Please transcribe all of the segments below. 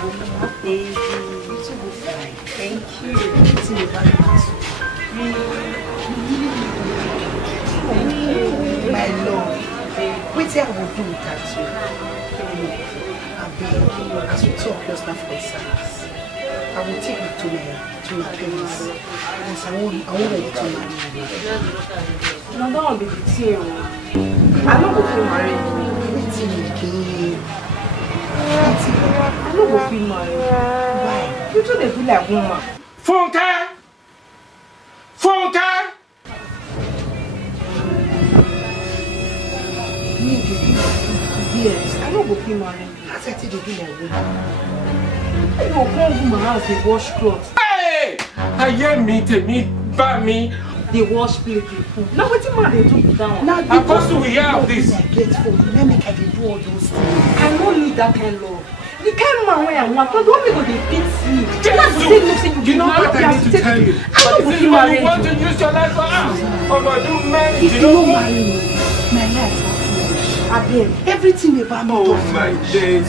Baby, you too good fine. Thank you. It's in the very much. My love. Wait till I will do without you. I'll be as we talk just now for service. I will take you to my parents. Because I won't ready to marry you. No, don't be the team. I don't go feel married. Waiting again. I don't go feel married. Why? You two they feel like woman. Funke! Yes, I don't go feel married. I said they do like woman. I go come to my house, they wash clothes. Hey! I hear me, tèmi, bá mi. They wash plate, they cook. Now what you man they do down? Now Apostle, we hear of this. I get for you. Let me can do all those things. I don't need that kind of love. The kind of man where I want, but don't make go dey beat me. You know what I need to tell you? I don't go feel You married. want to use your life for us? Oh my, do man, If you don't marry me, my life will finish. I beg. Everything about me Oh don't my finish. days.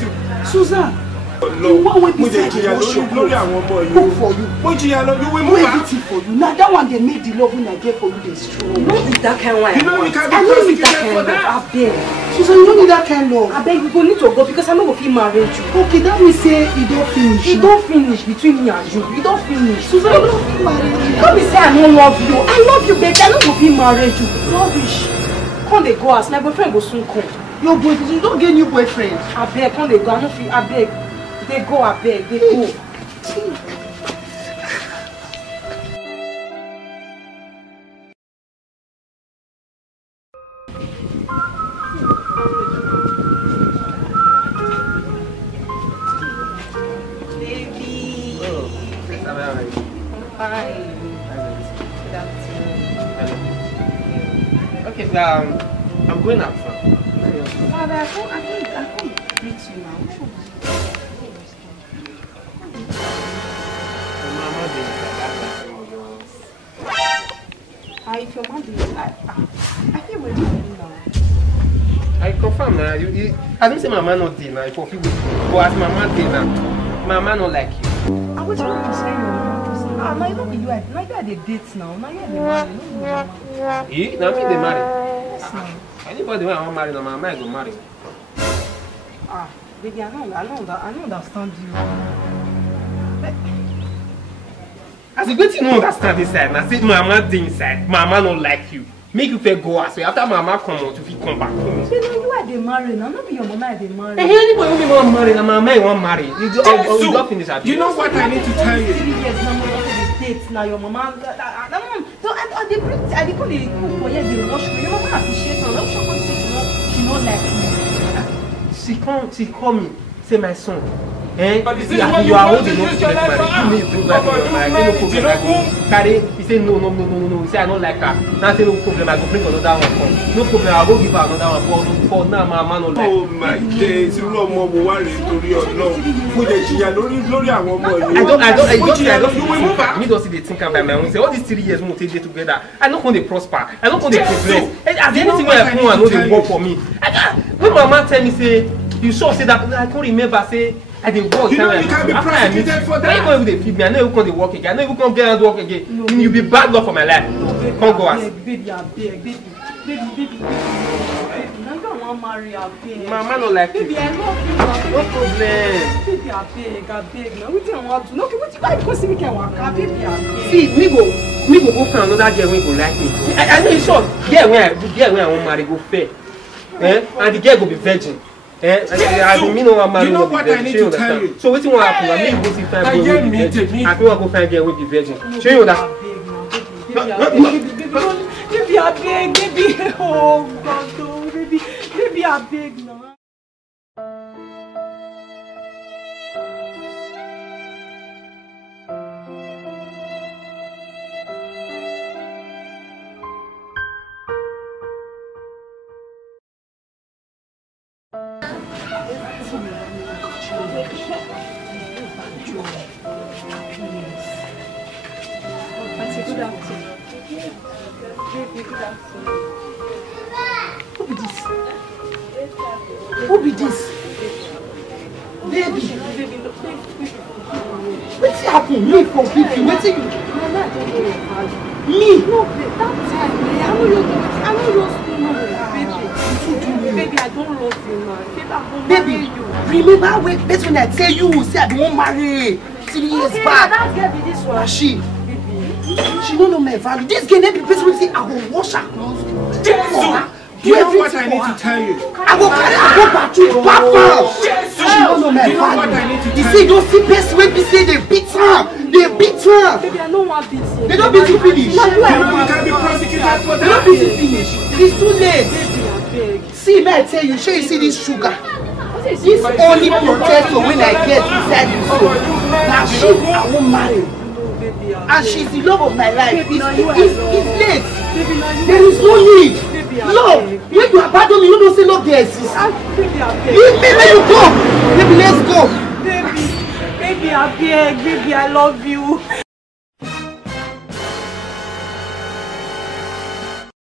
Susan, No, one way mo jẹ beside jìyà you, wash your lórí clothes. àwọn ọmọ Cook yìí. for you. Mo jìyà lórí Do ìwé mú wa. everything for you. Now that one they make the love when I get for you, they strong. You don't need that kind of one. You know we can be I don't need that prosecuted kind for of love. that. I beg. Susan, you don't need that kind of love. I beg you go need to go because I no go fit marry you. Okay, that means say you don't finish. E don finish between me and you. E don finish. Susan, you don't feel married. Don't be say I no love you. I love you, baby. I no go fit marry you. Rubbish. Come dey go as my boyfriend go soon come. Your boyfriend, you don't get new boyfriend. Abeg, come dey go. I no fit. Abeg, dey go. Abeg, dey go. Baby. Fine. Okay, I'm going out now. Father, I can't greet you now. If your mom did, I feel ready for you now. I confirm now. I don't say mama not there now. If you feel but as mama there now, mama not like you. I was trying to say your mom. Ah, now you don't be you. Now you are the dates now. Now you are the marry. No, mama. Eh? Now me they marry. Yes, now. Anybody when I want marry, now mama I go marry. Ah, baby, I don't understand you. As you go to know understand this side, now say mama dey inside, mama not like you. Make you feel go as well. After mama come out, you fit come back to me. So now you are the marry. Now not be your mama the marry. Hey, anybody who want marry, now mama you want marry. You don't finish at You know what I need to tell you? 3 years now, we don't the dates now. Your mama, so I dey bring, I dey call the cook for here. They wash. Your mama appreciate her. Now she come say she not like me. She call me, say my son. Eh? But this is what you want to use your life for. Give me proof like I say no problem. I go carry. He say no. He say I don't like her. Now I say no problem. I go bring another one come. No problem. I go give her another one. For now, my man don't like. Oh my days, you know more worry story or no. Mo jẹ jìyà lórí àwọn ọmọ yìí. Me don't see they think about my own. Say all these 3 years we take day together. I don't want to prosper. I don't want to progress. As anything where I come, I know they work for me. When mama tell me say you sure say that I can't remember say. I did work. You know you can be prosecuted for that. I know they feed me. I know you can't work again. I know you can't get out work again. No, you be bad luck for my life. Can't go as. Baby, I beg, baby. Now you don't want marry, I beg. Mama no like Baby, you. I love you. No problem. Baby, I beg. Now what do you want to? No, what you go see me can work. Baby, I beg. See, me go find another girl who go like me. I know it's short. Girl when I want marry go fair. And the girl go be virgin. I mean, no one marry. You know what I need to tell you? So what you want happen? I mean, go see find girl will be virgin. I think I go find girl will be virgin. Show you that. Baby, I beg, baby. Oh God, oh, baby, I beg now. Who be this? Baby. Baby, look, baby. What's happening? Me forgive you. What's it? Mama, I don't know your father. Me? No, babe, that time, I know you baby, I don't love you, man. Baby, I don't Baby, marry you. remember when that's when I tell you, say I don't marry 3 years back. That's gonna be this one. Now she don't know my value. This girl never be person will say I will wash her clothes. You know what I need to tell you? I will carry her go back to Papa. She don't know my value. You see those see best when we say they beat her. They beat her. Baby, I don't want beat you. They don't beat you finish. You know you can be prosecuted for They don't that. beat you finish. It's too late. Baby, I beg. See, may I tell you, sure you see this sugar. This only protector when I get inside this soul. Now she, I won't marry. No, baby, I And she's the love of my life. Baby, now It's you are late. Baby, now you There is no need. Baby, I Love. beg. When you abandon me, you don't say love there exists. Baby, I beg. Leave me, let you go. Baby, let's go. Baby, I beg. Baby, I love you.